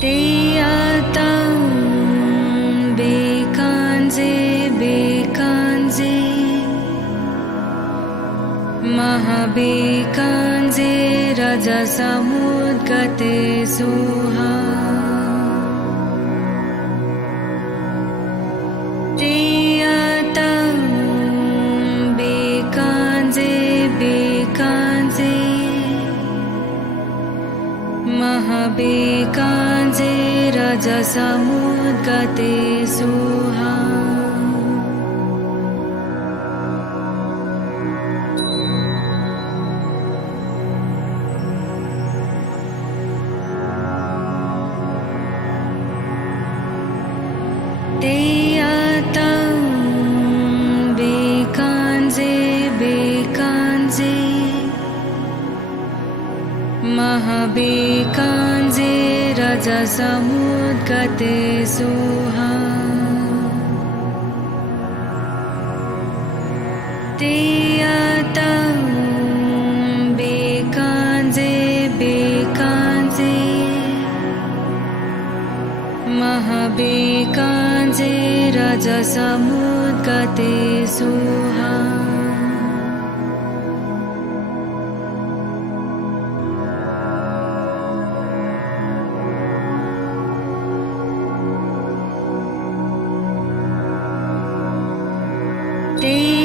Teyatan bekanze bekanze Mahabekanze rajasamudgate suha Teyatan bekanze bekanze Mahabekanze rajasamudgate suha Teyatan bekanze bekanze Mahabekanze rajasamudgate suha Teyatan bekanze bekanze Mahabekanze rajasamudgate suha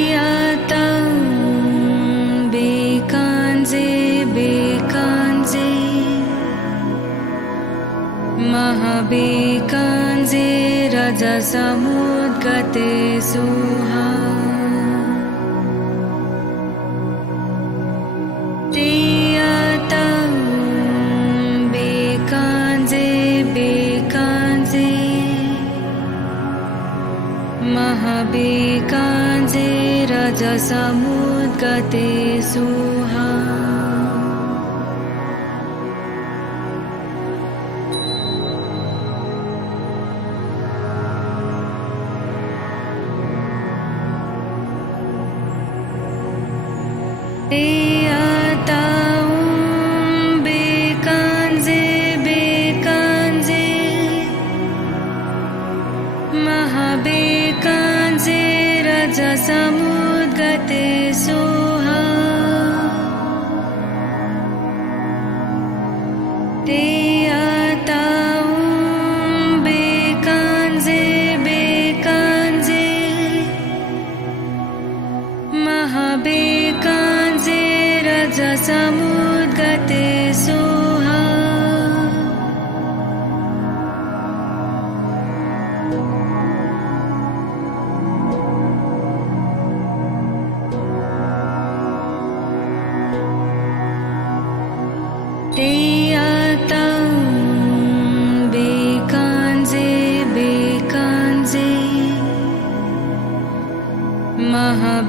Teyatan bekanze bekanze Mahabekanze rajasamudgate suha Teyatan bekanze bekanze Mahabekanze rajasamudgate suha Teyatan bekanze bekanze Mahabekanze rajasamudgate suha Teyatan bekanze bekanze Mahabekanze rajasamudgate suha Teyatan bekanze bekanze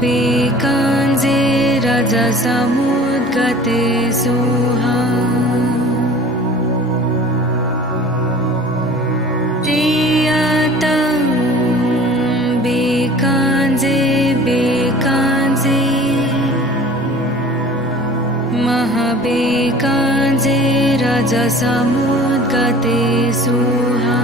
Mahabekanze rajasamudgate suha Teyatan bekanze bekanze Mahabekanze rajasamudgate suha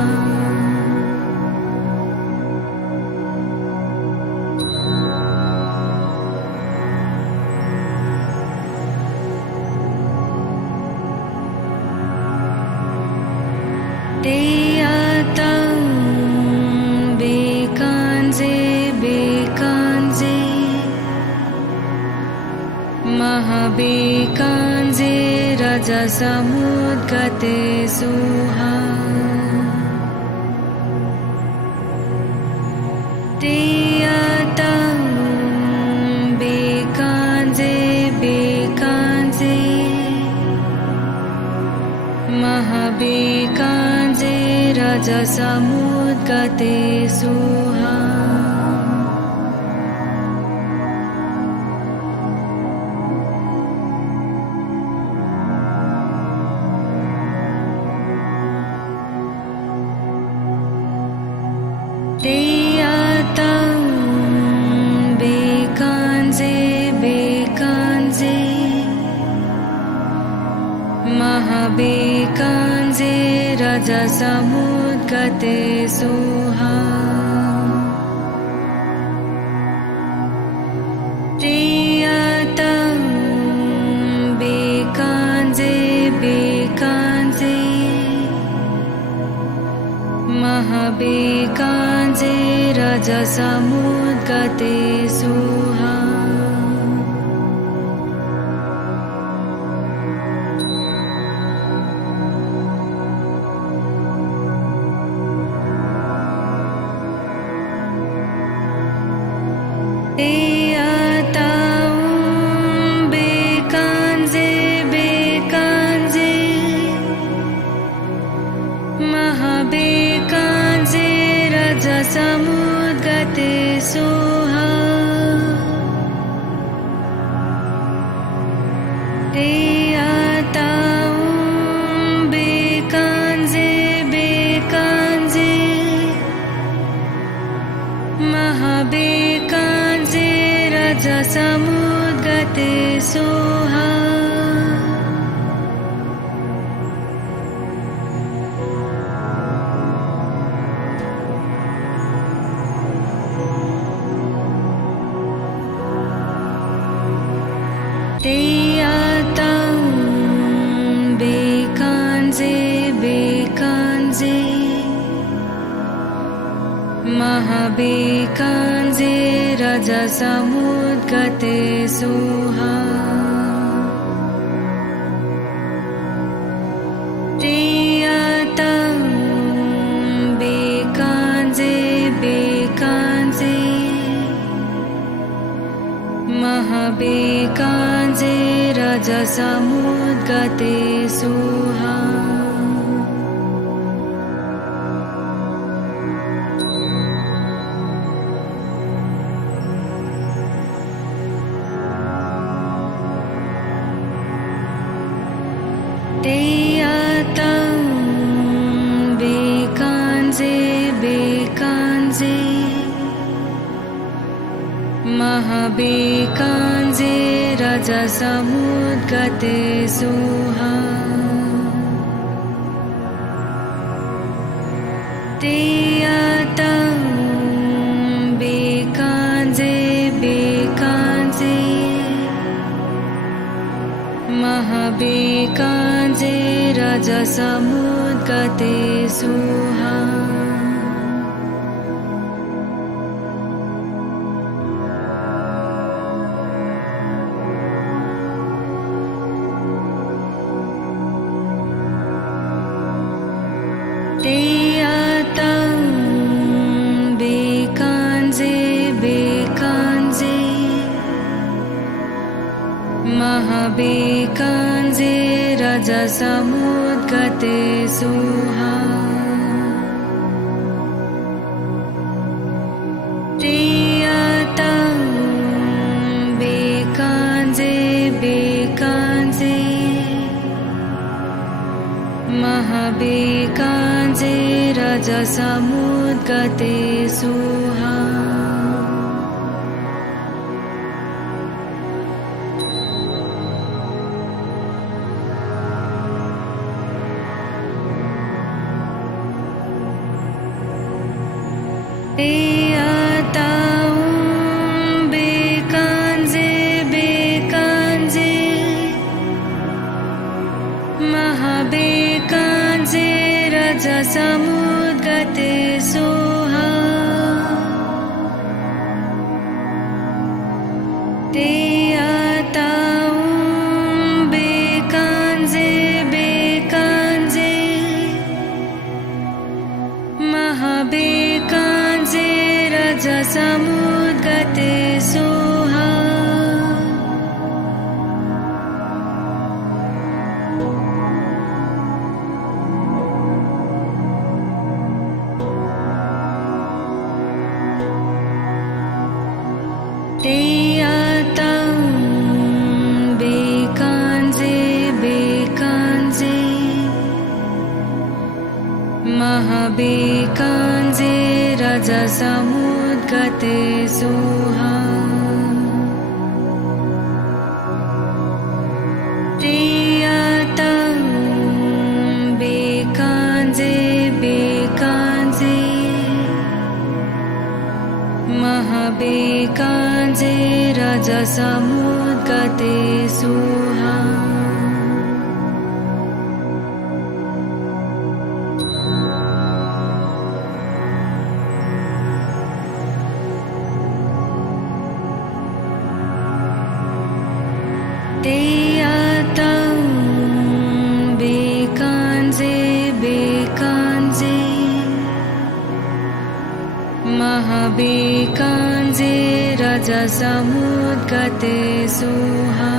Teyatan bekanze bekanze Mahabekanze rajasamudgate suha Teyatan bekanze bekanze Mahabekanze rajasamudgate suha Teyatan bekanze bekanze Mahabekanze रजसमुद्गते सुहा त्रियतं बेकांजे बेकांजे महाबेकांजे रजसमुद्गते सुहा त्रियतं बेकांजे बेकांजे महाबेकांजे रजसमुद्गते सुहा त्रियतं बेकांजे बेकांजे महाबेकांजे रजसमुद्गते सुहा त्रियतं बेकांजे बेकांजे महाबेकांजे रजसमुद्गते सुहा त्रियतं बेकांजे बेकांजे महाबेकांजे रजसमुद्गते सुहा त्रियतं बेकांजे बेकांजे महाबेकांजे रजसमुद्गते सुहा त्रियतं बेकांजे बेकांजे महाबेकांजे रजसमुद्गते सुहा त्रियतं बेकांजे बेकांजे महाबेकांजे रजसमुद्गते सुहा त्रियतं बेकांजे बेकांजे महाबेकांजे रजसमुद्गते सुहा त्रियतं बेकांजे बेकांजे महाबेकांजे रजसमुद्गते सुहा त्रियतं बेकांजे बेकांजे महाबेकांजे रजसमुद्गते सुहा त्रियतं बेकांजे बेकांजे महाबेकांजे रजसमुद्गते सुहा त्रियतं बेकांजे महाबेकाञ्जे रजसमुद्गते सुहा Teyatam bekanze bekanze Mahabekanze rajasamudgate suha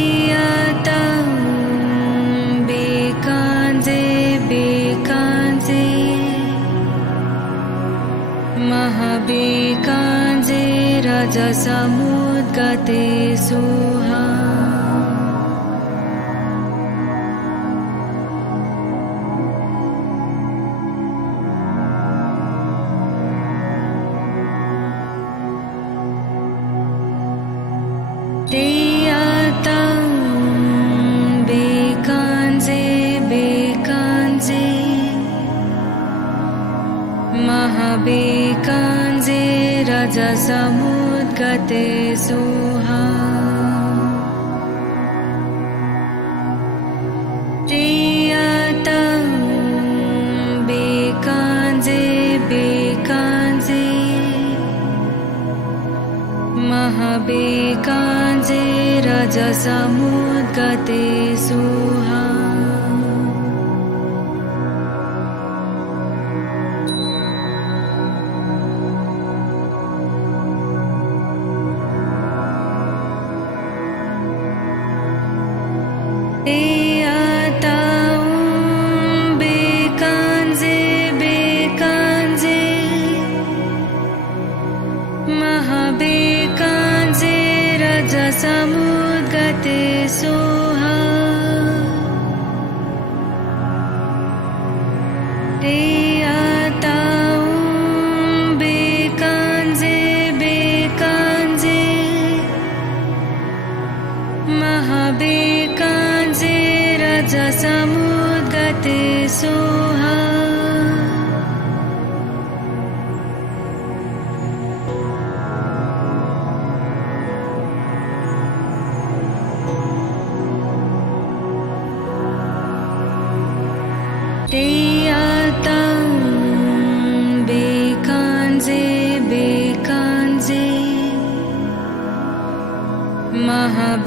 Teyatam bekanze bekanze Mahabekanze rajasamudgate suha Teyatam bekanze bekanze Mahabekanze rajasamudgate suha Teyatam bekanze bekanze Mahabekanze rajasamudgate suha Teyatam bekanze bekanze Mahabekanze rajasamudgate suha Teyatam bekanze bekanze Mahabekanze rajasamudgate suha Teyatam bekanze bekanze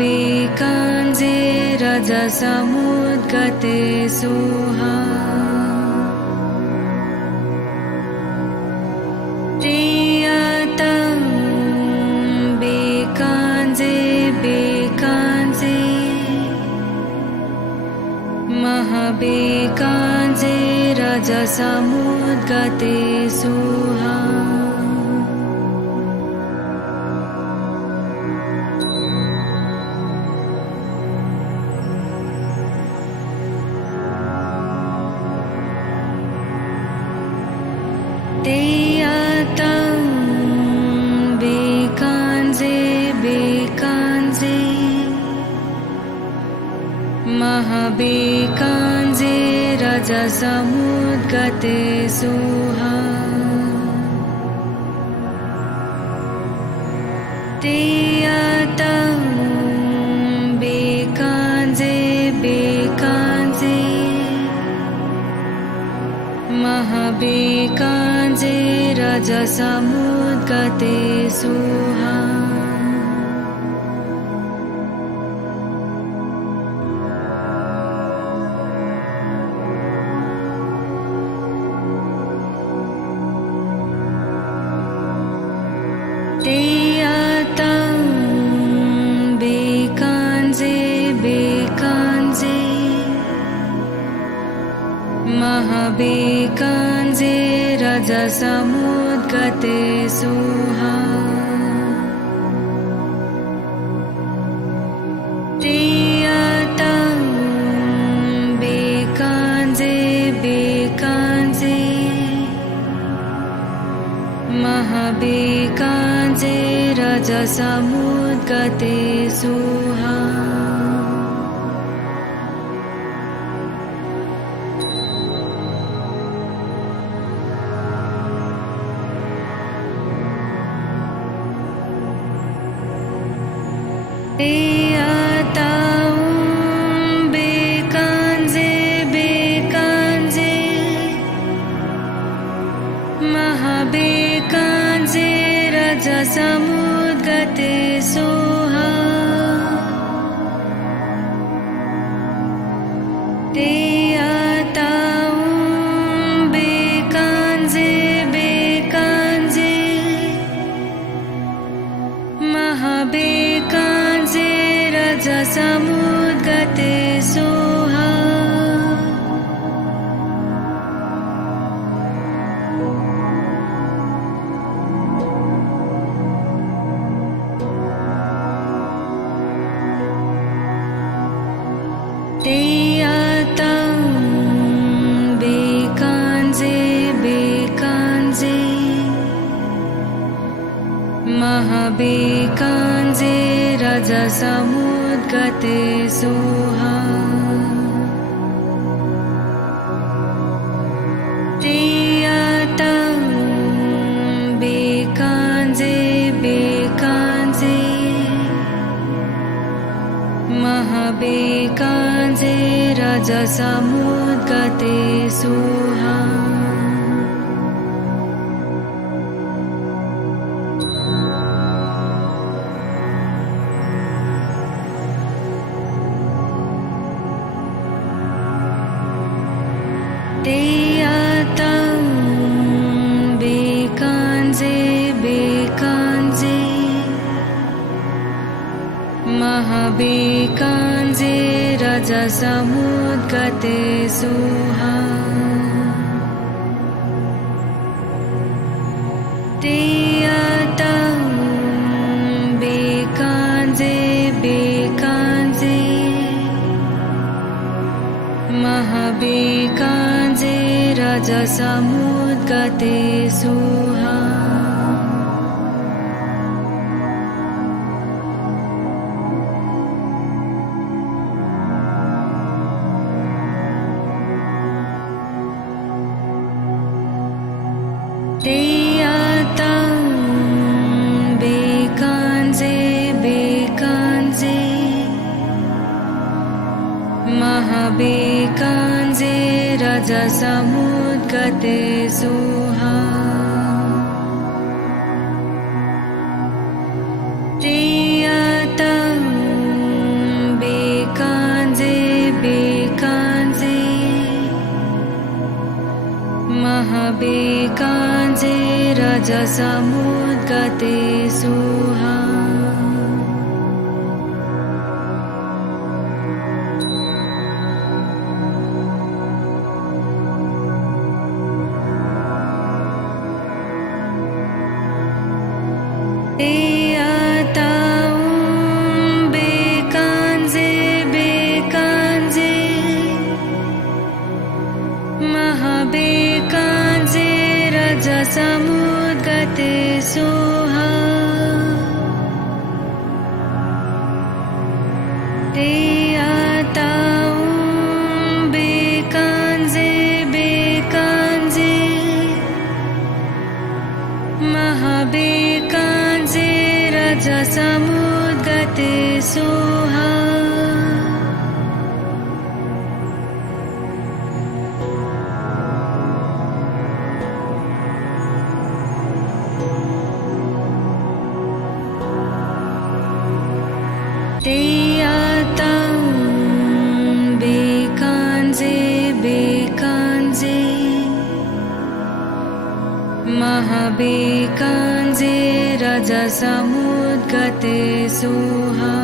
Mahabekanze rajasamudgate suha Teyatam bekanze bekanze Mahabekanze rajasamudgate suha Teyatam bekanze bekanze Mahabekanze rajasamudgate suha Teyatam bekanze bekanze Mahabekanze rajasamudgate suha Teyatam bekanze bekanze Mahabekanze rajasamudgate suha Teyatam bekanze bekanze Mahabekanze rajasamudgate suha रजसमुद्गते Soha ते आताऊं बेकांजे बेकांजे महाबेकांजे रजसमुद्गते सोहा ते आताऊं बेकांजे बेकांजे महाबेकांजे रजसमुद्गते सोहा ते आताऊं बेकांजे बेकांजे महाबेकांजे रजसमुद्गते सोहा ते आताऊं बेकांजे बेकांजे महाबेकांजे रजसमुद्गते सोहा ते आताऊं बेकांजे बेकांजे महाबेकांजे रजसमुद्गते सोहा ते आताऊं बेकांजे बेकांजे महाबेकांजे रजसमुद्गते सोहा ते आताऊं बेकांजे बेकांजे महाबेकांजे रजसमुद्गते सोहा ते आताऊं बेकांजे बेकांजे महाबेकांजे रजसमुद्गते सोहा ते आताऊं बेकांजे बेकांजे महाबेकांजे रजसमुद्गते सोहा ते आताऊं बेकांजे बेकांजे महाबेकांजे रजसमुद्गते सोहा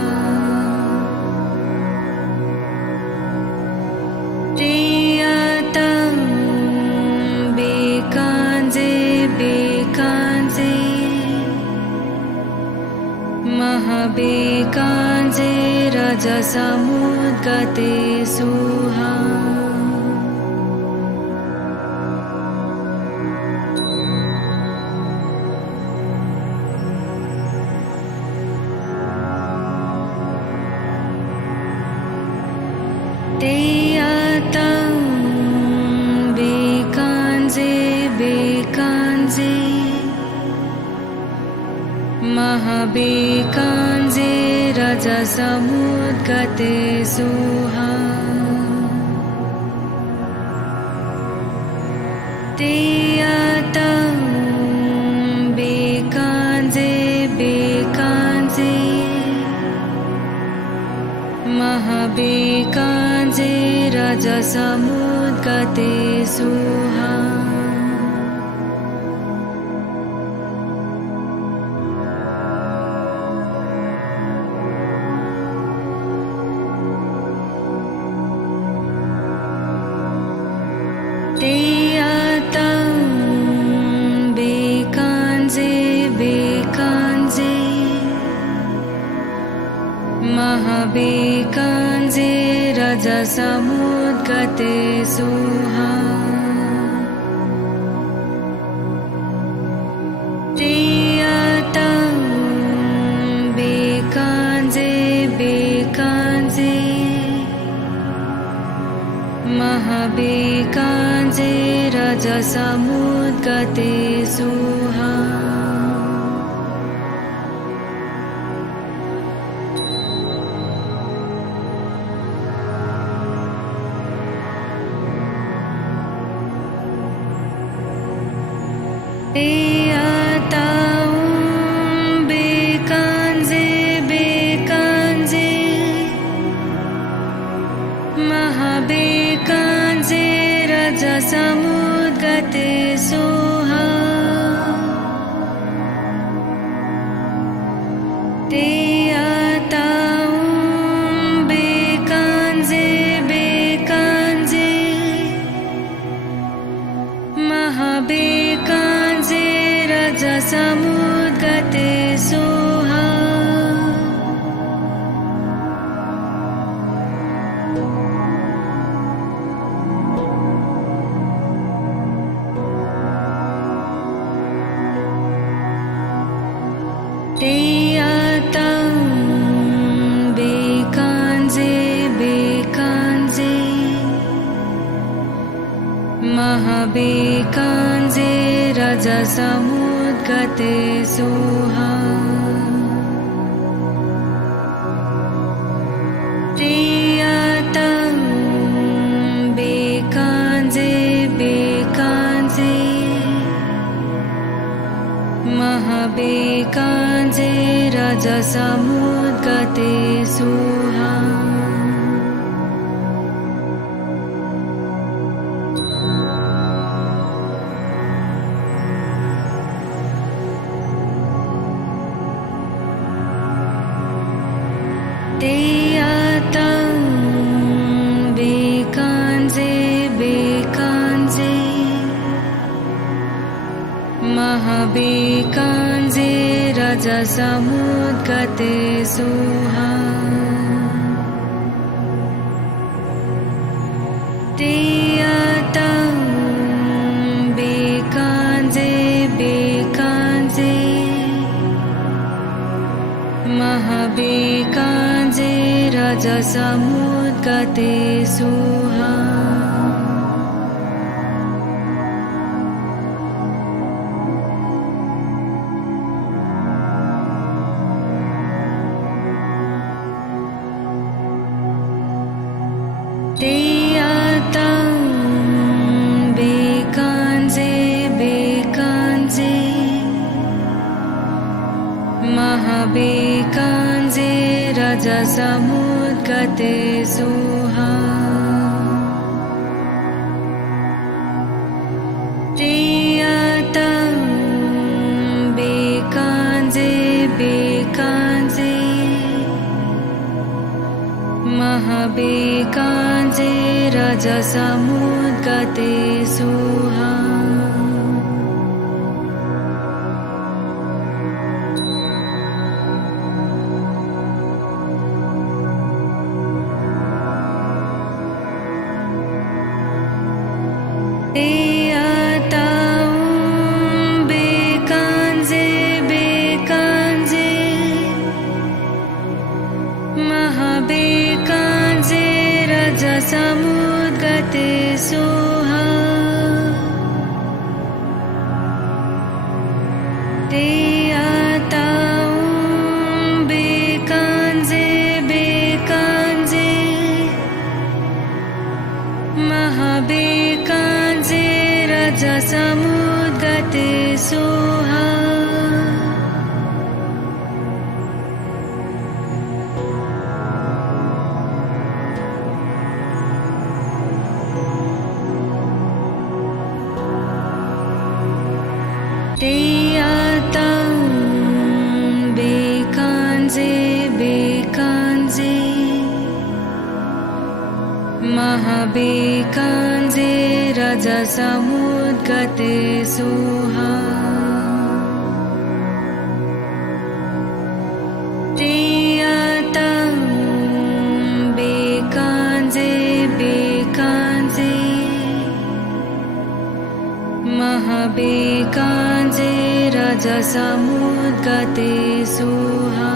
ते आताऊं बेकांजे बेकांजे महाबेकांजे रजसमुद्गते सोहा ते आताऊं बेकांजे बेकांजे महाबेकांजे रजसमुद्गते सोहा ते आताऊं बेकांजे रजसमुद्गते सुहा Teyatam bekanze bekanze Mahabekanze rajasamudgate suha Teyatam bekanze bekanze Mahabekanze rajasamudgate suha Teyatam bekanze bekanze Mahabekanze rajasamudgate suha Teyatam bekanze bekanze Mahabekanze rajasamudgate suha Teyatam bekanze bekanze Mahabekanze rajasamudgate suha Teyatam bekanze bekanze Mahabekanze rajasamudgate suha Teyatam bekanze bekanze Mahabekanze rajasamudgate suha Teyatam bekanze bekanze Mahabekanze rajasamudgate suha Teyatam bekanze bekanze Mahabekanze rajasamudgate suha Teyatam bekanze bekanze Mahabekanze rajasamudgate suha Teyatam bekanze bekanze Mahabekanze rajasamudgate suha Teyatam bekanze bekanze Mahabekanze rajasamudgate suha महाबेकाञ्जे रजसमुद्गते सुहा तेयातं बेकाञ्जे बेकाञ्जे महाबेकाञ्जे रजसमुद्गते सुहा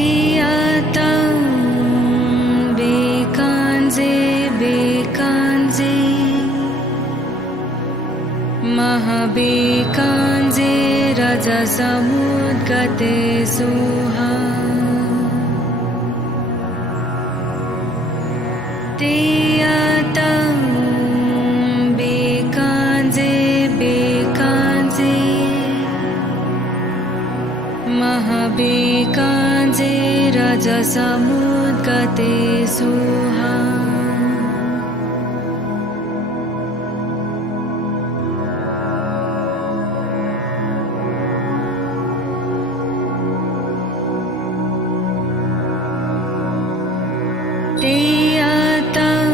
तेयातं बेकाञ्जे बेकाञ्जे महाबेकाञ्जे रजसमुद्गते सुहा तेयातं बेकाञ्जे बेकाञ्जे महाबेकाञ्जे रजसमुद्गते सुहा तेयातं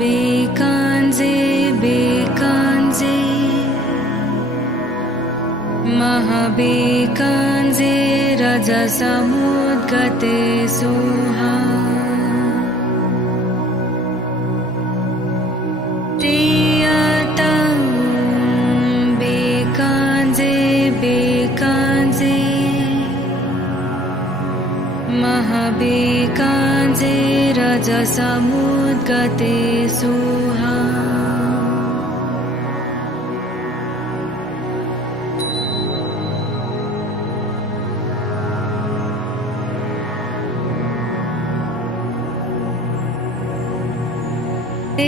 बेकाञ्जे बेकाञ्जे महाबेकाञ्जे रजसमुद्गते सुहा तेयातं बेकाञ्जे बेकाञ्जे महाबेकाञ्जे रजसमुद्गते सुहा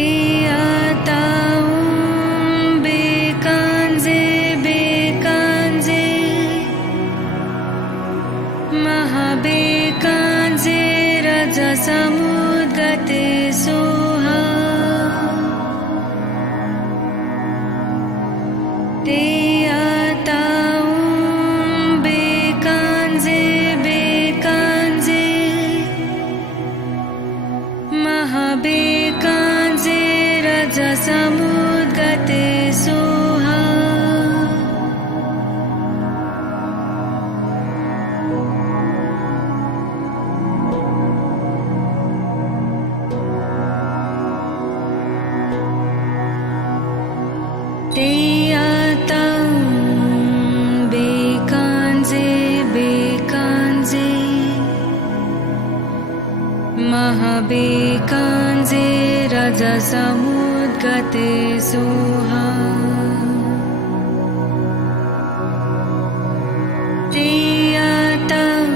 तेयातं बेकाञ्जे बेकाञ्जे महाबेकाञ्जे रजसमुद्गते सुहा तेयातं बेकाञ्जे बेकाञ्जे महाबेकाञ्जे रजसमुद्गते सुहा तेयातं बेकाञ्जे बेकाञ्जे महाबेकाञ्जे रजसमुद्गते सुहा तेयातं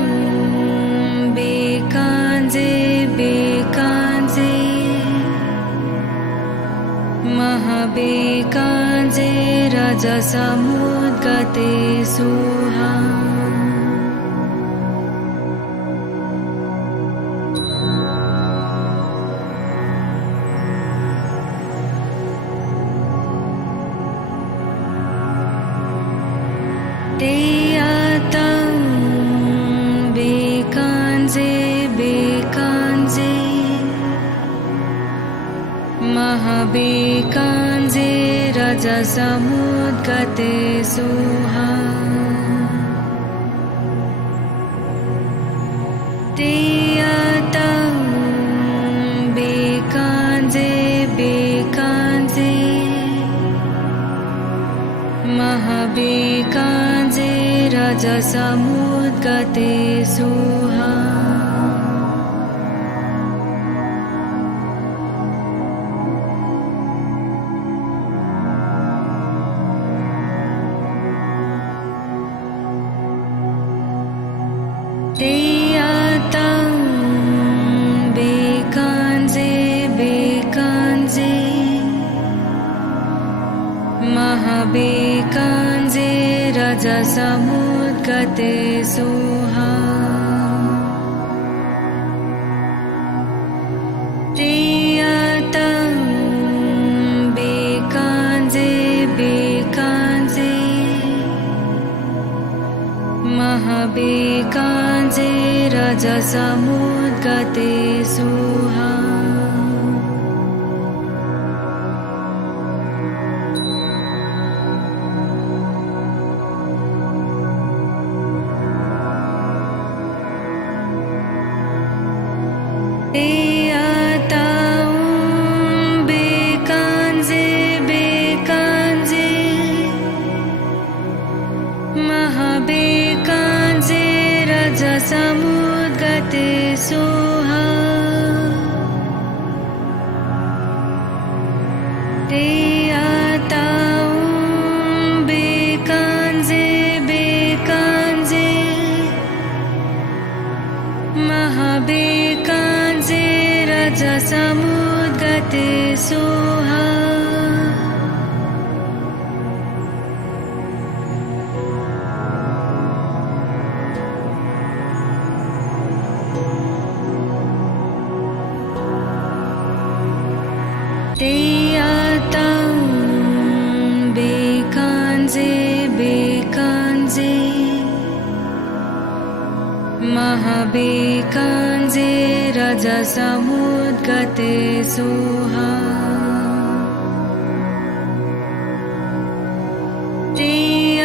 बेकाञ्जे बेकाञ्जे महाबेकाञ्जे रजसमुद्गते सुहा तेयातं बेकाञ्जे बेकाञ्जे महाबेकाञ्जे रजसमुद्गते सुहा तेयातं बेकाञ्जे बेकाञ्जे महाबेकाञ्जे रजसमुद्गते सुहा तेयातं बेकाञ्जे बेकाञ्जे महाबेकाञ्जे रजसमुद्गते सुहा तेयातं महाबेकाञ्जे रजसमुद्गते सुहा महाबेकाञ्जे रजसमुद्गते सुहा ते आतां बेकाञ्जे बेकाञ्जे महाबेकाञ्जे रजसमुद्गते सुहा ते आतां बेकाञ्जे बेकाञ्जे महाबेकाञ्जे रजसमुद्गते सुहा ते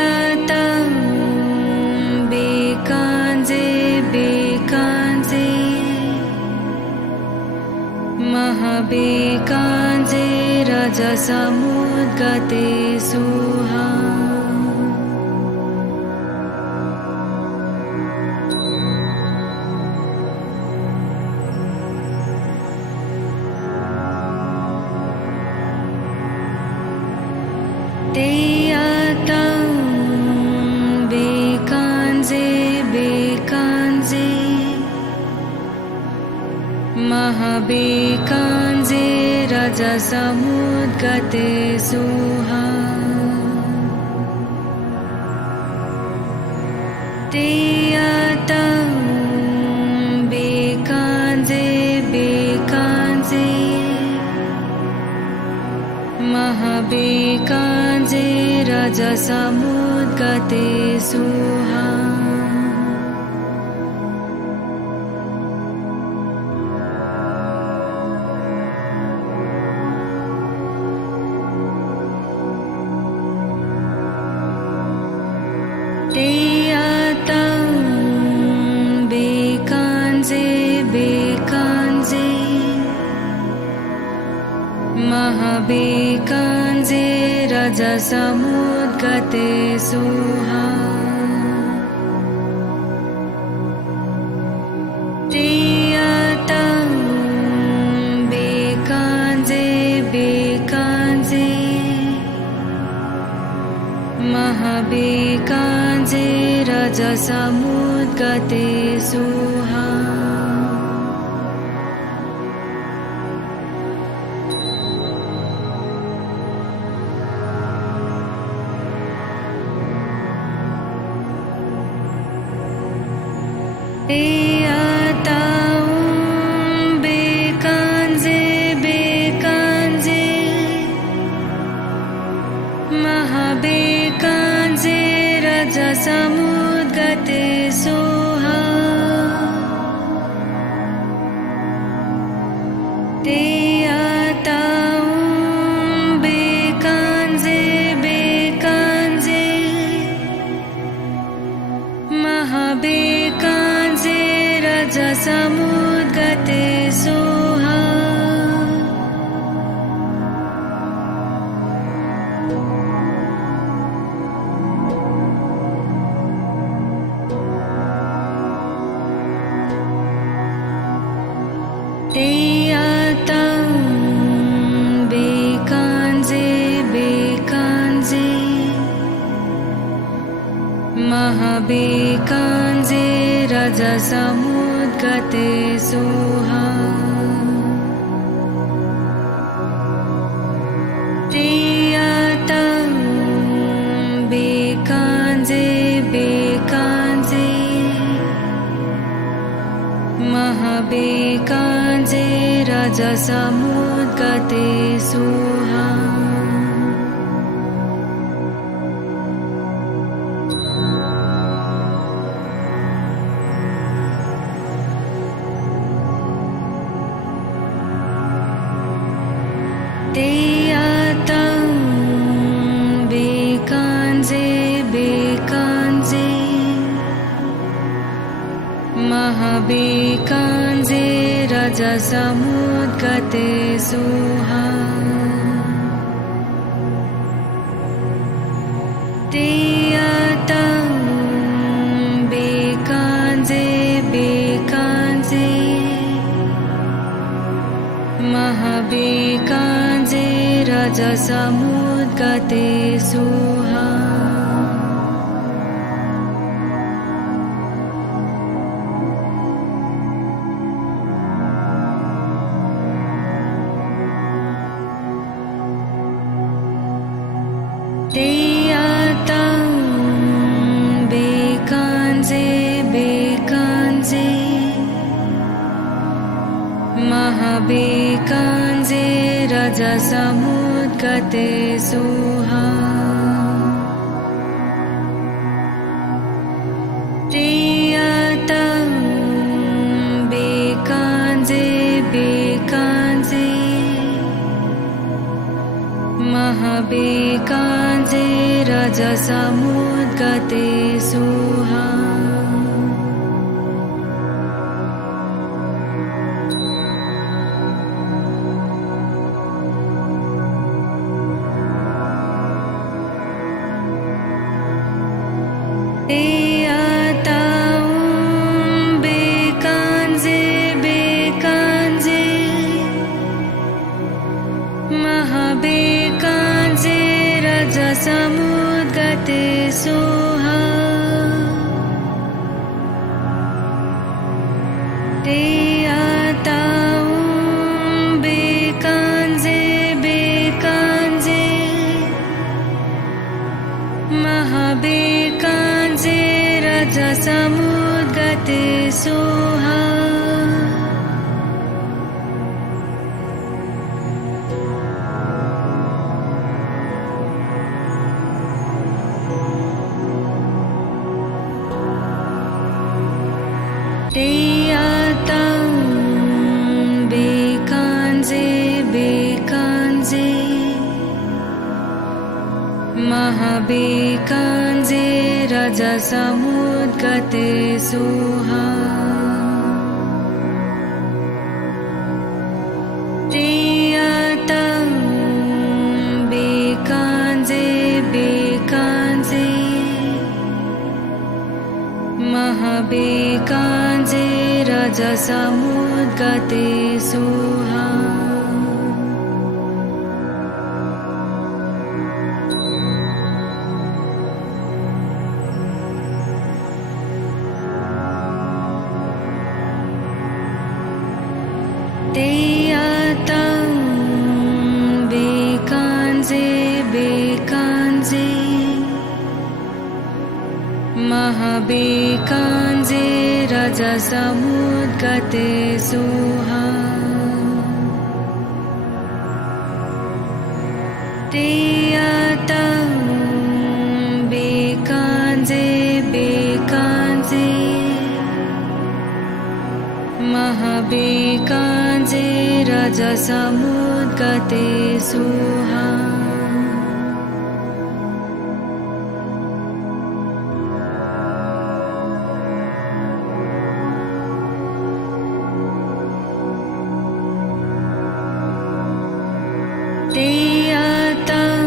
आतां बेकाञ्जे बेकाञ्जे महाबेकाञ्जे रजसमुद्गते सुहा ते आतां बेकाञ्जे बेकाञ्जे महाबेकाञ्जे रजसमुद्गते सुहा ते आतां बेकाञ्जे बेकाञ्जे महाबेकाञ्जे रजसमुद्गते सुहा ते आतां बेकाञ्जे बेकाञ्जे महाबेकाञ्जे रजसमुद्गते सुहा ते आतां बेकाञ्जे बेकाञ्जे महाबेकाञ्जे रजसमुद्गते सुहा ते आतां बेकाञ्जे बेकाञ्जे महाबेकाञ्जे रजसमुद्गते सुहा ते आतां बेकाञ्जे बेकाञ्जे महाबेकाञ्जे रजसमुद्गते सुहा ते आतां बेकाञ्जे बेकाञ्जे महाबेकाञ्जे रजसमुद्गते सुहा ते आतां बेकाञ्जे बेकाञ्जे महाबेकाञ्जे रजसमुद्गते सुहा महाबेकाञ्जे रजसमुद्गते सुहा तेयतं बेकाञ्जे बेकाञ्जे महाबेकाञ्जे रजसमुद्गते सुहा तेयतं बेकाञ्जे बेकाञ्जे महाबेकाञ्जे रजसमुद्गते सुहा तेयतं बेकाञ्जे बेकाञ्जे महाबेकाञ्जे रजसमुद्गते सुहा तेयतं बेकाञ्जे बेकाञ्जे महाबेकाञ्जे रजसमुद्गते सुहा तेयतं बेकाञ्जे बेकाञ्जे महाबेकाञ्जे रजसमुद्गते सुहा तेयतं बेकाञ्जे बेकाञ्जे महाबेकाञ्जे रजसमुद्गते सुहा तेयतं बेकाञ्जे बेकाञ्जे महाबेकाञ्जे रजसमुद्गते सुहा तेयतं बेकाञ्जे बेकाञ्जे महाबेकाञ्जे रजसमुद्गते सुहा तेयतं बेकाञ्जे बेकाञ्जे महाबेकाञ्जे रजसमुद्गते सुहा तेयतं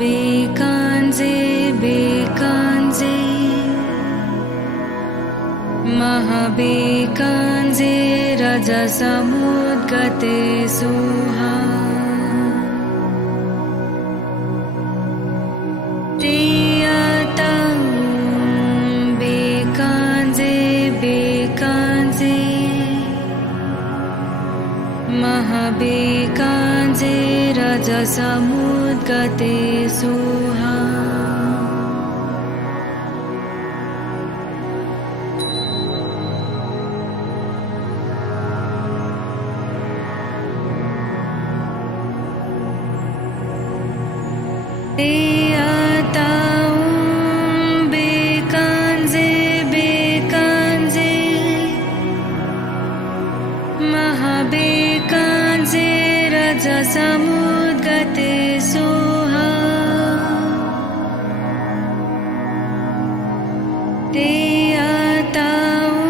बेकाञ्जे बेकाञ्जे महाबेकाञ्जे रजसमुद्गते सुहा तेयतं बेकाञ्जे बेकाञ्जे महाबेकाञ्जे रजसमुद्गते सुहा तेयतं बेकाञ्जे बेकाञ्जे महाबेकाञ्जे रजसमुद्गते सुहा तेयतं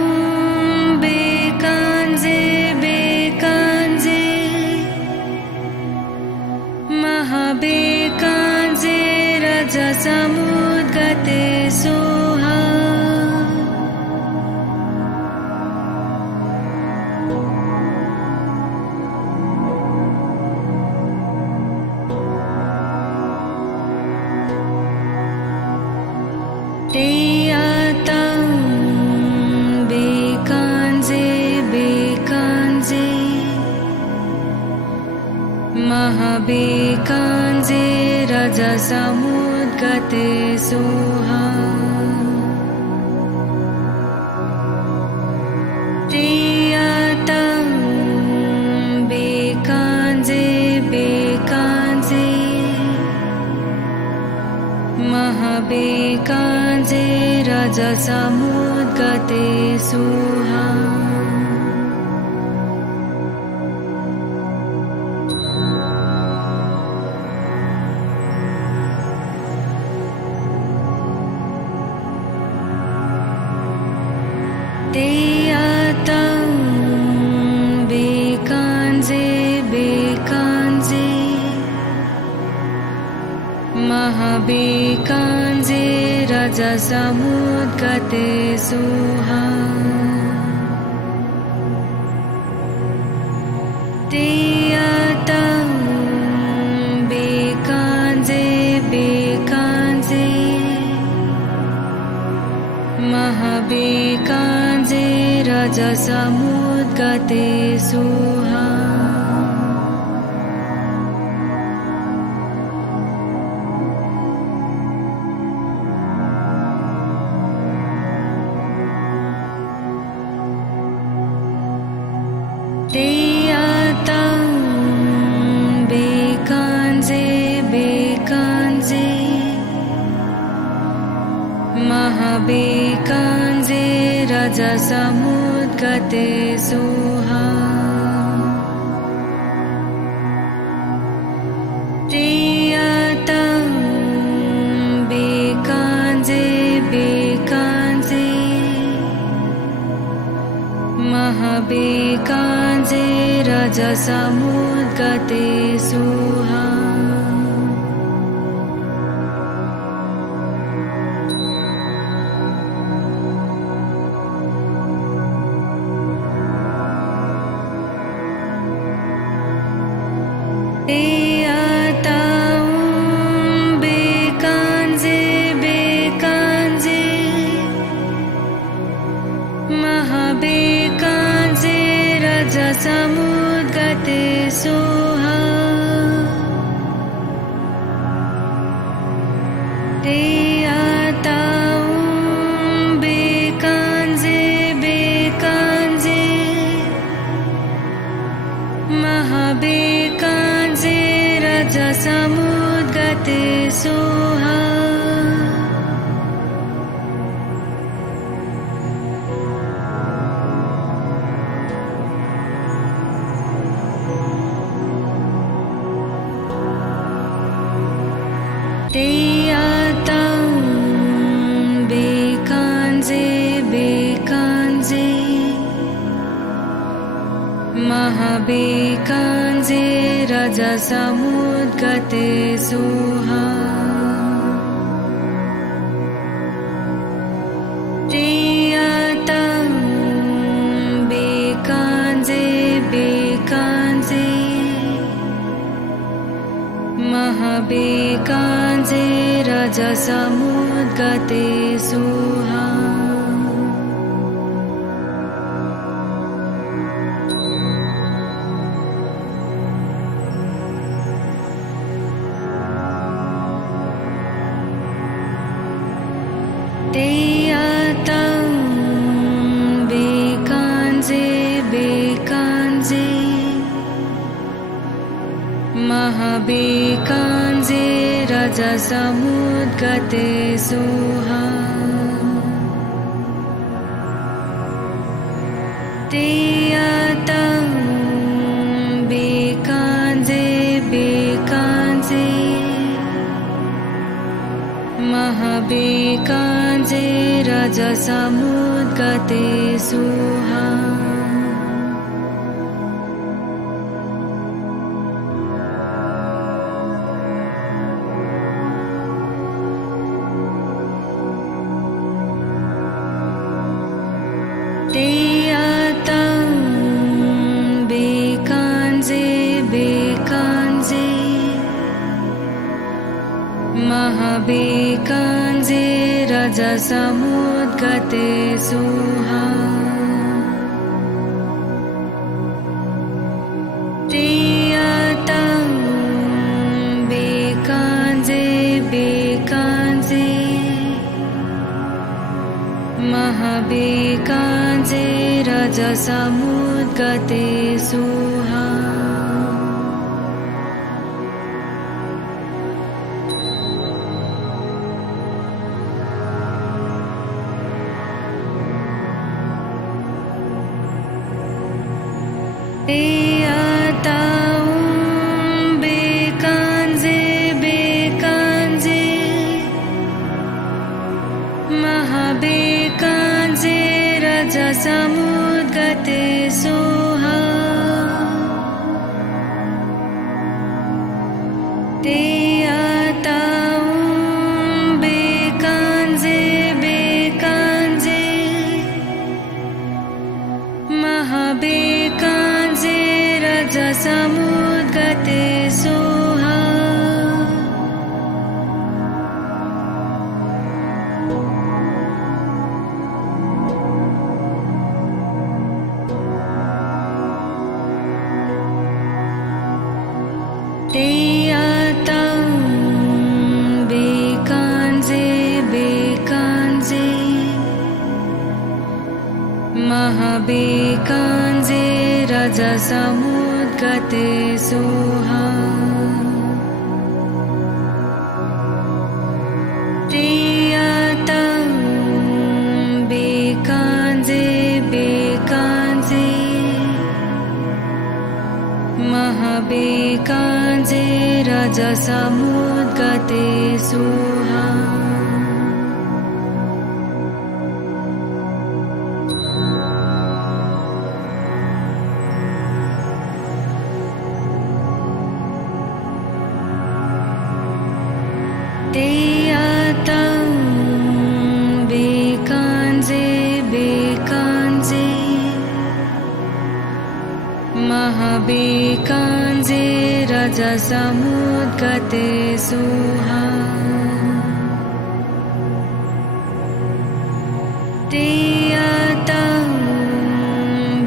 महाबेकाञ्जे रजसमुद्गते सोहा तेयातं बेकाञ्जे बेकाञ्जे महाबेकाञ्जे रजसमुद्गते सोहा तेयातं बेकाञ्जे बेकाञ्जे महाबेकाञ्जे रजसमुद्गते सोहा तेयातं बेकाञ्जे बेकाञ्जे महाबेकाञ्जे रजसमुद्गते सोहा तेयातं बेकाञ्जे बेकाञ्जे महाबेकाञ्जे रजसमुद्गते सोहा तेयातं बेकाञ्जे बेकाञ्जे महाबेकाञ्जे रजसमुद्गते सोहा तेयातं बेकाञ्जे बेकाञ्जे महाबेकाञ्जे रजसमुद्गते सोहा तेयातं बेकाञ्जे बेकाञ्जे महाबेकाञ्जे रजसमुद्गते सोहा तेयातं बेकाञ्जे बेकाञ्जे महाबेकाञ्जे रजसमुद्गते सोहा तेयातं बेकाञ्जे बेकाञ्जे महाबेकाञ्जे रजसमुद्गते सोहा तेयातं बेकाञ्जे बेकाञ्जे महाबेकाञ्जे रजसमुद्गते सोहा तेयातं बेकाञ्जे बेकाञ्जे महाबेकाञ्जे रजसमुद्गते सोहा तेयातं बेकाञ्जे बेकाञ्जे महाबेकाञ्जे रजसमुद्गते सोहा तेयातं महाबेकाञ्जे रजसमुद्गते सुहा ते आतां बेकाञ्जे बेकाञ्जे महाबेकाञ्जे रजसमुद्गते सुहा ते आतां बेकाञ्जे बेकाञ्जे महाबेकाञ्जे रजसमुद्गते सुहा ते आतां बेकाञ्जे बेकाञ्जे महाबेकाञ्जे रजसमुद्गते सुहा ते आतां बेकाञ्जे बेकाञ्जे महाबेकाञ्जे रजसमुद्गते सुहा ते आतां बेकाञ्जे बेकाञ्जे महाबेकाञ्जे रजसमुद्गते सुहा ते आतां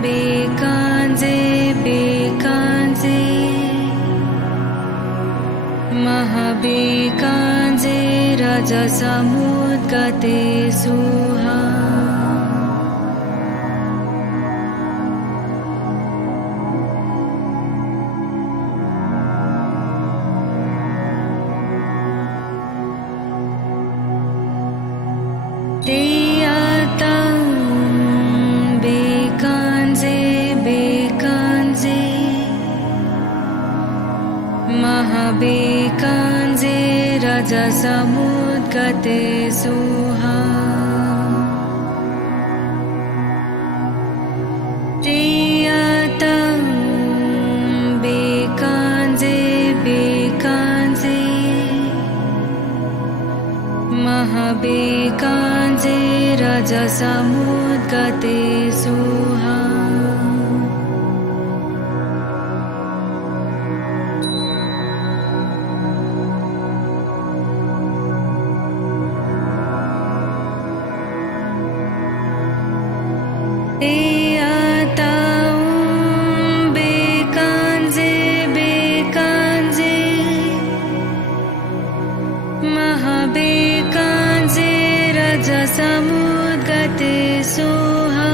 बेकाञ्जे बेकाञ्जे महाबेकाञ्जे रजसमुद्गते सुहा ते आतां बेकाञ्जे बेकाञ्जे महाबेकाञ्जे रजसमुद्गते सुहा ते आतां बेकाञ्जे बेकाञ्जे महाबेकाञ्जे रजसमुद्गते सुहा ते आतां बेकाञ्जे बेकाञ्जे महाबेकाञ्जे रजसमुद्गते सुहा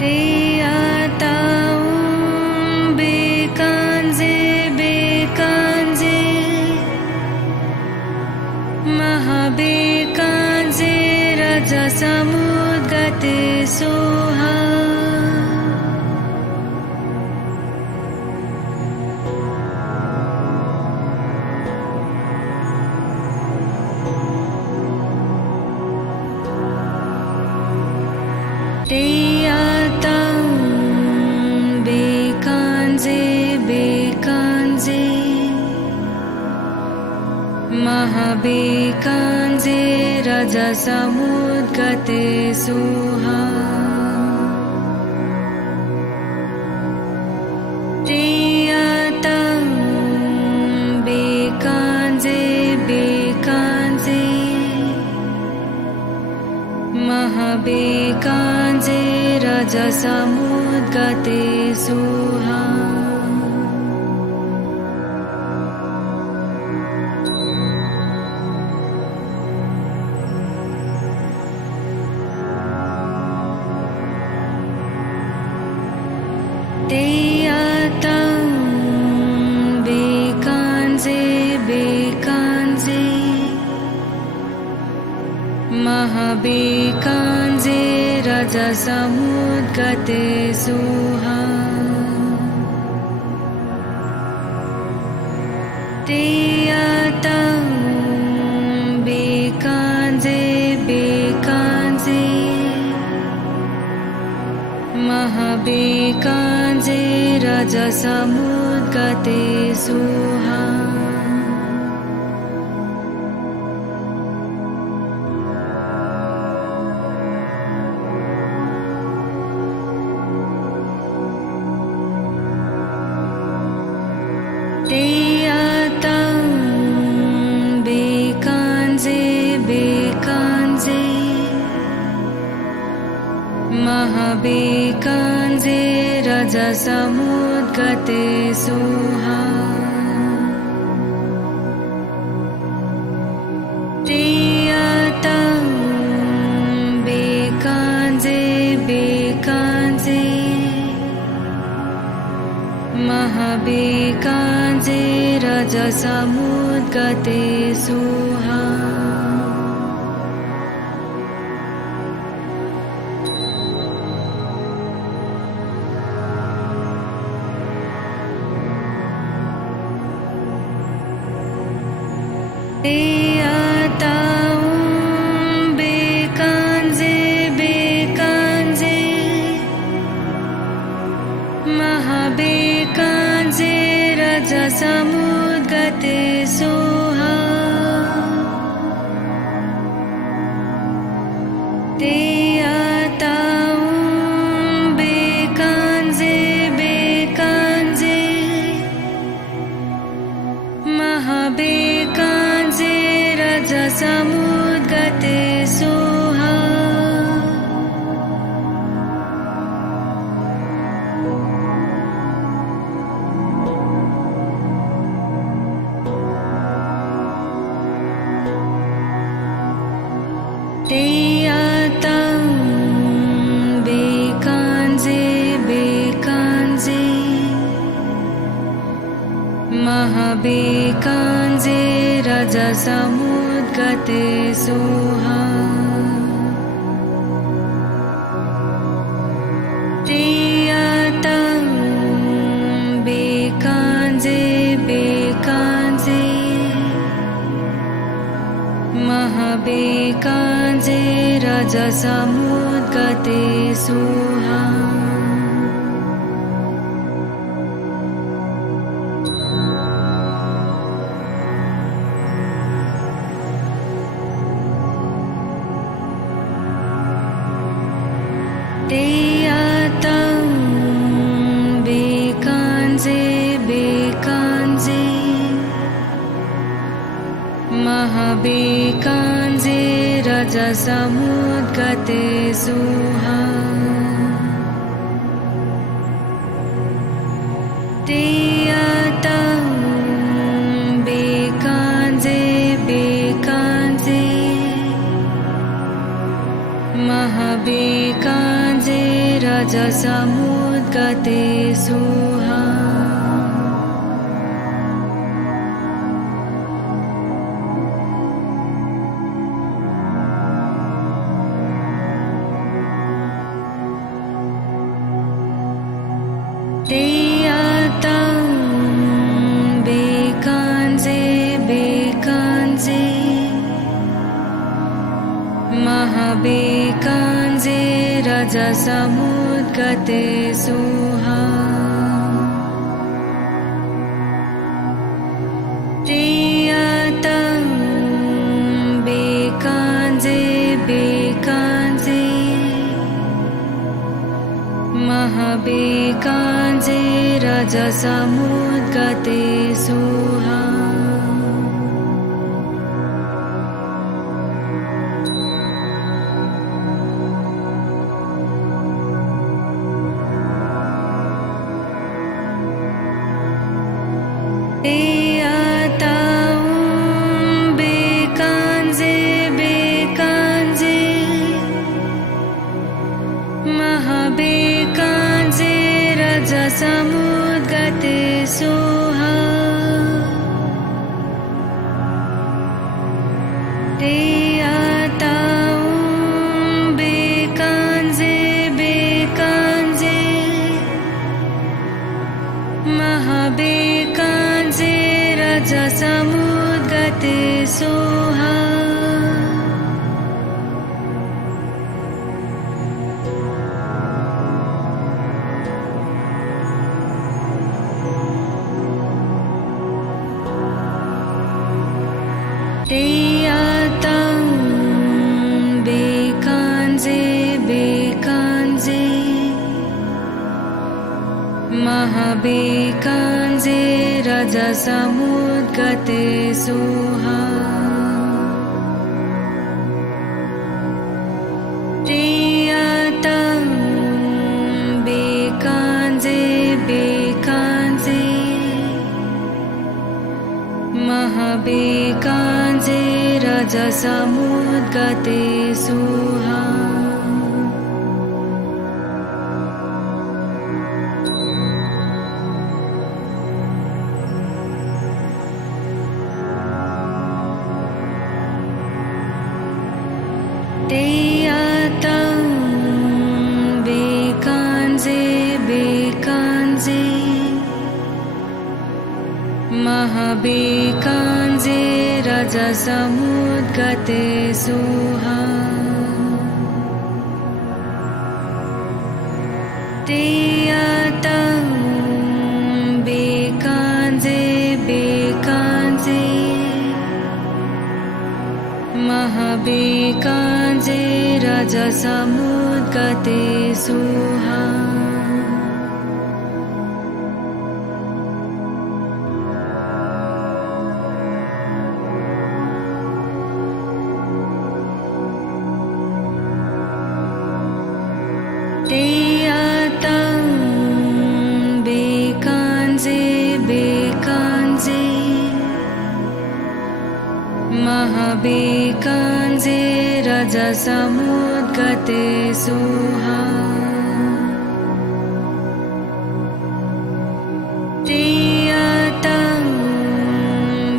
ते आतां बेकाञ्जे बेकाञ्जे महाबेकाञ्जे रजसमुद्गते सुहा ते आतां बेकाञ्जे बेकाञ्जे महाबेकाञ्जे रजसमुद्गते सुहा ते आतां बेकाञ्जे बेकाञ्जे महाबेकाञ्जे रजसमुद्गते सुहा महाबेकाञ्जे रजसमुद्गते सुहा तेयातं बेकाञ्जे बेकाञ्जे महाबेकाञ्जे रजसमुद्गते सुहा तेयातं बेकाञ्जे बेकाञ्जे महाबेकाञ्जे रजसमुद्गते सुहा तेयातं बेकाञ्जे बेकाञ्जे महाबेकाञ्जे रजसमुद्गते सुहा तेयातं बेकाञ्जे बेकाञ्जे महाबेकाञ्जे रजसमुद्गते सुहा तेयातं बेकाञ्जे बेकाञ्जे महाबेकाञ्जे रजसमुद्गते सुहा तेयातं बेकाञ्जे बेकाञ्जे महाबेकाञ्जे रजसमुद्गते सुहा तेयातं बेकाञ्जे बेकाञ्जे महाबेकाञ्जे रजसमुद्गते सुहा तेयातं बेकाञ्जे बेकाञ्जे महाबेकाञ्जे रजसमुद्गते सुहा तेयातं बेकाञ्जे बेकाञ्जे महाबेकाञ्जे रजसमुद्गते सुहा तेयातं बेकाञ्जे बेकाञ्जे महाबेकाञ्जे रजसमुद्गते सुहा तेयातं बेकाञ्जे बेकाञ्जे महाबेकाञ्जे रजसमुद्गते सुहा तेयातं बेकाञ्जे बेकाञ्जे महाबेकाञ्जे रजसमुद्गते सुहा तेयातं महाबेकाञ्जे रजसमुद्गते सोहा तेयातं बेकाञ्जे बेकाञ्जे महाबेकाञ्जे रजसमुद्गते सोहा तेयातं बेकाञ्जे बेकाञ्जे महाबेकाञ्जे रजसमुद्गते सोहा तेयातं बेकाञ्जे बेकाञ्जे महाबेकाञ्जे रजसमुद्गते सोहा तेयातं बेकाञ्जे बेकाञ्जे महाबेकाञ्जे रजसमुद्गते सोहा तेयातं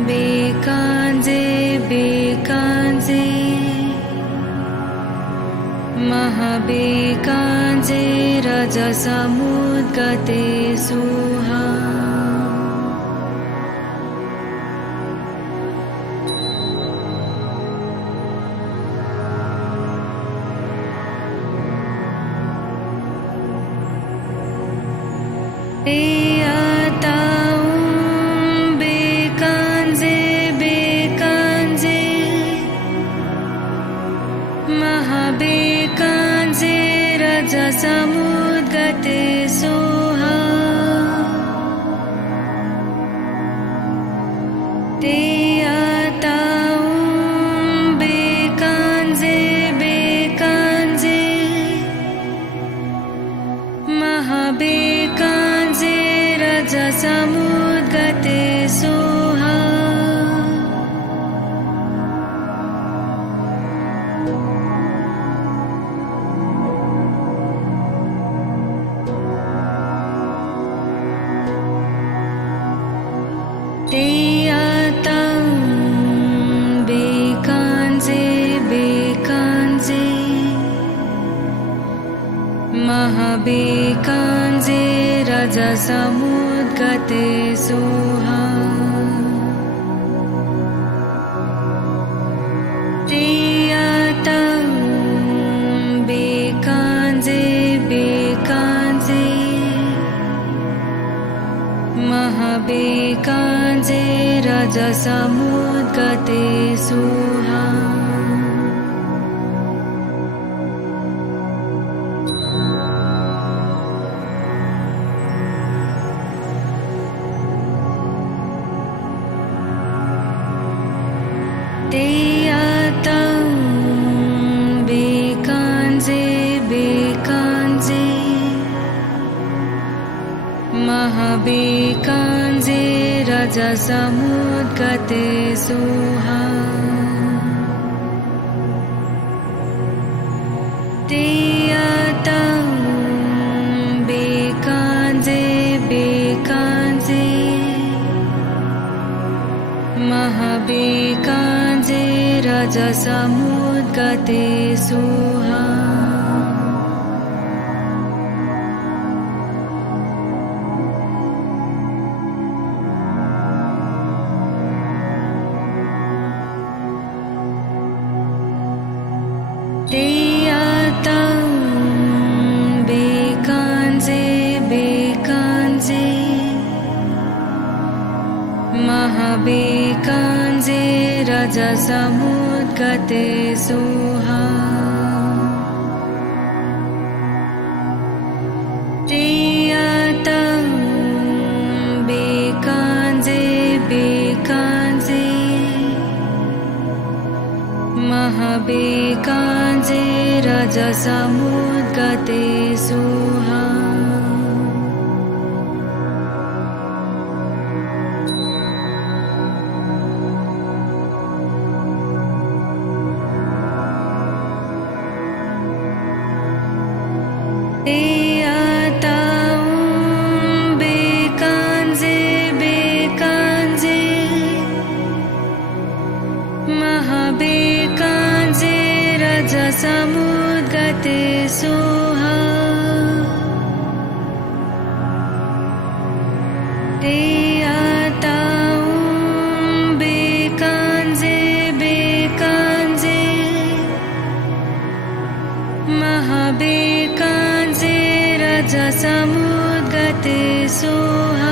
बेकाञ्जे बेकाञ्जे महाबेकाञ्जे रजसमुद्गते सोहा तेयातं बेकाञ्जे बेकाञ्जे महाबेकाञ्जे रजसमुद्गते सोहा तेयातं बेकाञ्जे बेकाञ्जे महाबेकाञ्जे रजसमुद्गते सोहा तेयातं बेकाञ्जे बेकाञ्जे महाबेकाञ्जे रजसमुद्गते सोहा तेयातं बेकाञ्जे बेकाञ्जे महाबेकाञ्जे रजसमुद्गते सोहा तेयातं बेकाञ्जे बेकाञ्जे महाबेकाञ्जे रजसमुद्गते सोहा तेयातं बेकाञ्जे बेकाञ्जे महाबेकाञ्जे रजसमुद्गते सोहा तेयातं बेकाञ्जे बेकाञ्जे महाबेकाञ्जे रजसमुद्गते सोहा तेयातं महाबेकाञ्जे रजसमुद्गते सुहा महाबेकाञ्जे रजसमुद्गते सुहा बेकाञ्जे महाबेकाञ्जे रजसमुद्गते सुहा